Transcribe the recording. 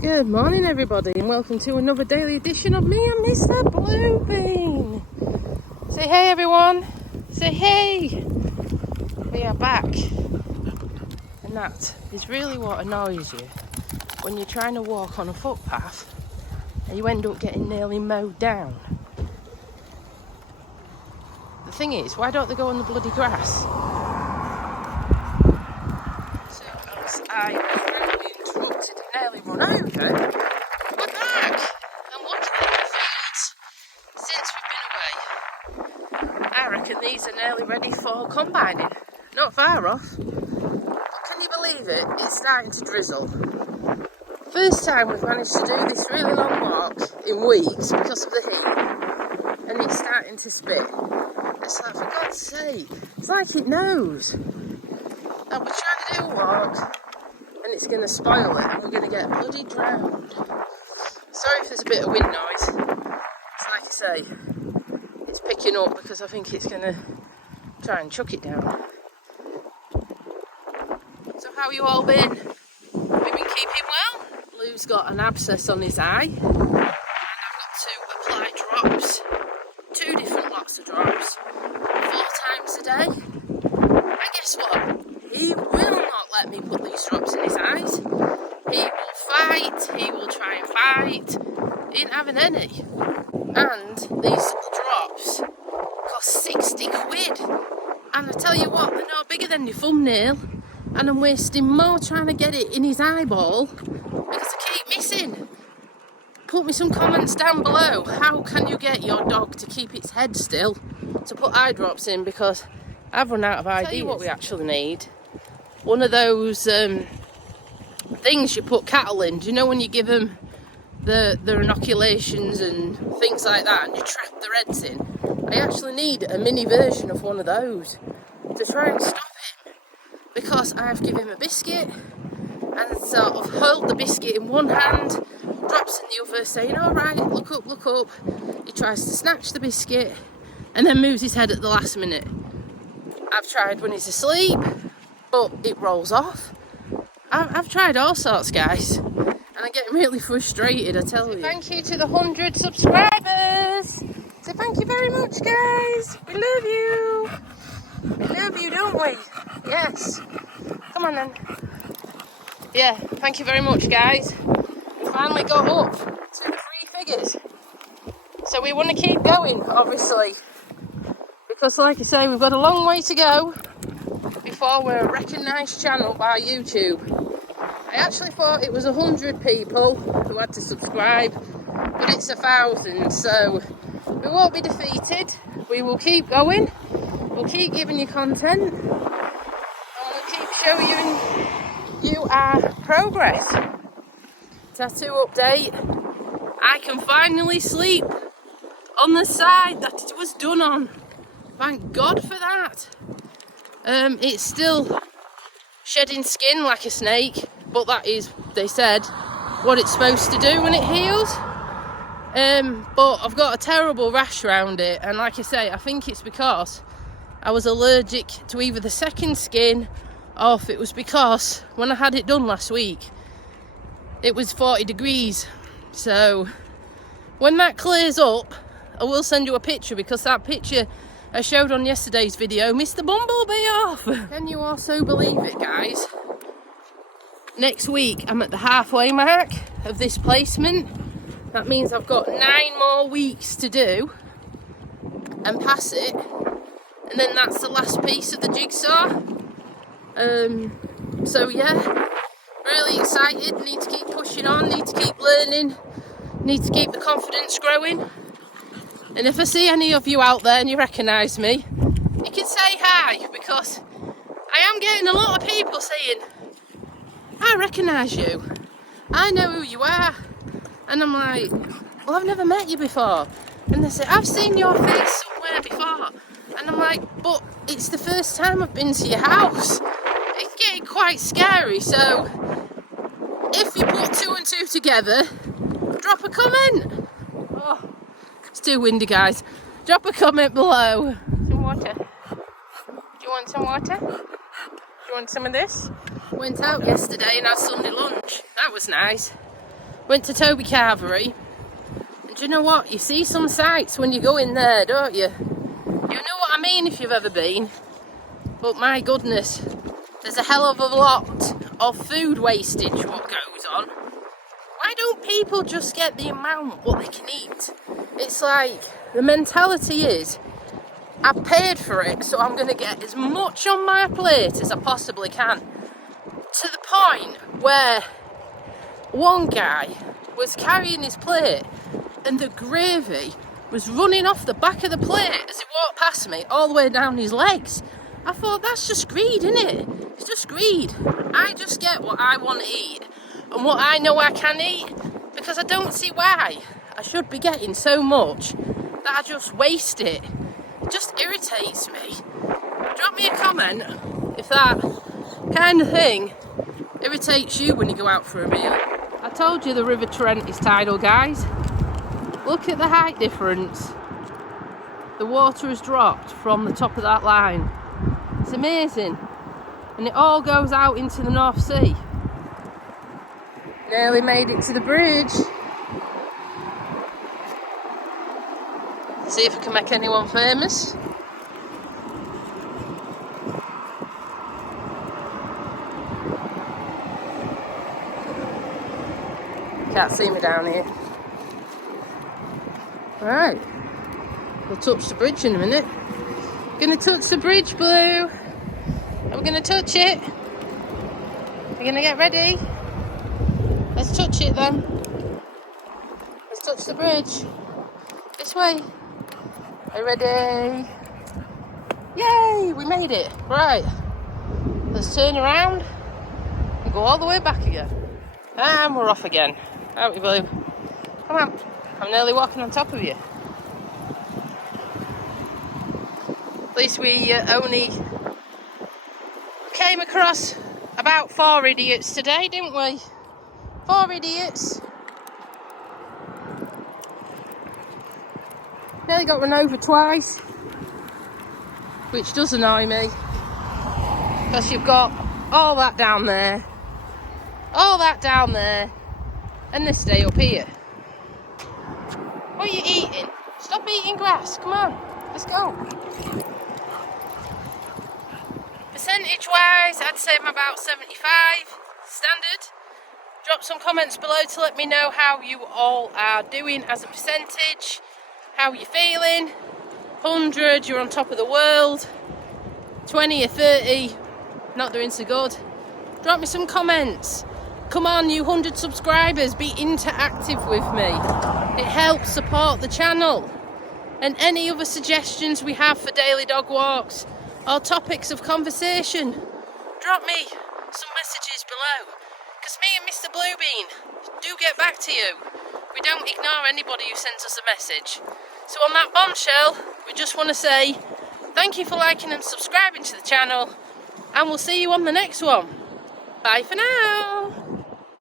Good morning everybody and welcome to another daily edition of me and Mr. Bluebean. Say hey everyone, say hey. We are back, and that is really what annoys you when you're trying to walk on a footpath and you end up getting nearly mowed down. The thing is, why don't they go on the bloody grass? So as I rudely interrupted and nearly run over, we're back and looking at the fields since we've been away. I reckon these are nearly ready for combining. Not far off. But can you believe it? It's starting to drizzle. First time we've managed to do this really long walk in weeks because of the heat, and it's starting to spit. It's like, for God's sake, it's like it knows that we're trying to do a walk and it's going to spoil it and we're going to get bloody drowned. Sorry if there's a bit of wind noise. It's like I say, it's picking up because I think it's going to try and chuck it down. So how you all been? Have you been keeping well? Lou's got an abscess on his eye and I've got to apply drops, 2 different lots of drops, 4 times a day. And guess what? He will not let me put these drops in his eyes. He will fight, he will try and fight. He ain't having any. And these drops cost 60 quid. And I tell you what, they're no bigger than your thumbnail. And I'm wasting more trying to get it in his eyeball because I keep missing. Put me some comments down below. How can you get your dog to keep its head still to put eye drops in? Because I've run out of ideas. Tell you what we actually need. One of those things you put cattle in. Do you know when you give them the inoculations and things like that and you trap their heads in? I actually need a mini version of one of those to try and stop him. Because I have given him a biscuit and sort of hurled the biscuit in one hand, drops in the other, saying, all right, look up, look up. He tries to snatch the biscuit and then moves his head at the last minute. I've tried when he's asleep, but it rolls off. I've tried all sorts, guys, and I get really frustrated, I tell you. Thank you to the 100 subscribers. So thank you very much, guys. We love you. We love you, don't we? Yes. Come on then. Yeah, thank you very much, guys. We finally got up to the 3 figures. So we want to keep going, obviously. Because like I say, we've got a long way to go before we're a recognised channel by YouTube. I actually thought it was 100 people who had to subscribe, but it's 1,000, so we won't be defeated. We will keep going. We'll keep giving you content and we'll keep showing you our progress. Tattoo update. I can finally sleep on the side that it was done on. Thank God for that. It's still shedding skin like a snake, but that is, they said, what it's supposed to do when it heals. But I've got a terrible rash around it, and like I say, I think it's because I was allergic to either the second skin or if it was because when I had it done last week it was 40 degrees. So when that clears up I will send you a picture, because that picture I showed on yesterday's video missed the bumblebee off. Can you also believe it, guys? Next week I'm at the halfway mark of this placement. That means I've got 9 more weeks to do and pass it. And then that's the last piece of the jigsaw. So yeah, really excited. Need to keep pushing on, need to keep learning, need to keep the confidence growing. And if I see any of you out there and you recognise me, you can say hi, because I am getting a lot of people saying, I recognise you, I know who you are. And I'm like, well, I've never met you before. And they say, I've seen your face somewhere before. And I'm like, but it's the first time I've been to your house. It's getting quite scary, so if you put 2 and 2 together, drop a comment. Oh, it's too windy, guys. Drop a comment below. Some water. Do you want some water? Do you want some of this? Went out yesterday and had Sunday lunch. That was nice. Went to Toby Carvery, and do you know what? You see some sights when you go in there, don't you? You know what I mean if you've ever been. But my goodness, there's a hell of a lot of food wastage what goes on. Why don't people just get the amount what they can eat? It's like, the mentality is, I paid for it, so I'm going to get as much on my plate as I possibly can. To the point where one guy was carrying his plate and the gravy was running off the back of the plate as he walked past me, all the way down his legs. I thought, that's just greed, isn't it? It's just greed. I just get what I want to eat and what I know I can eat, because I don't see why I should be getting so much that I just waste it. It just irritates me. Drop me a comment if that kind of thing irritates you when you go out for a meal. I told you the River Torrent is tidal, guys. Look at the height difference. The water has dropped from the top of that line. It's amazing. And it all goes out into the North Sea. Nearly made it to the bridge. See if I can make anyone famous. Can't see me down here. Right. We'll touch the bridge in a minute. Gonna touch the bridge, Blue. Are we gonna touch it? We're gonna get ready. Let's touch it then. Let's touch the bridge. This way. Are you ready? Yay! We made it. Right. Let's turn around and go all the way back again. And we're off again. Aren't we, Blue? Come on. I'm nearly walking on top of you. At least we only came across about 4 idiots today, didn't we? 4 idiots. Nearly got run over twice, which does annoy me, because you've got all that down there, and this day up here. What are you eating? Stop eating grass, come on, let's go. Percentage wise, I'd say I'm about 75, standard. Drop some comments below to let me know how you all are doing as a percentage. How you feeling? 100, you're on top of the world. 20 or 30, not doing so good. Drop me some comments. Come on, you 100 subscribers, be interactive with me. It helps support the channel. And any other suggestions we have for daily dog walks or topics of conversation, drop me some messages below. Because me and Mr. Bluebean do get back to you. We don't ignore anybody who sends us a message. So on that bombshell, we just want to say thank you for liking and subscribing to the channel, and we'll see you on the next one. Bye for now.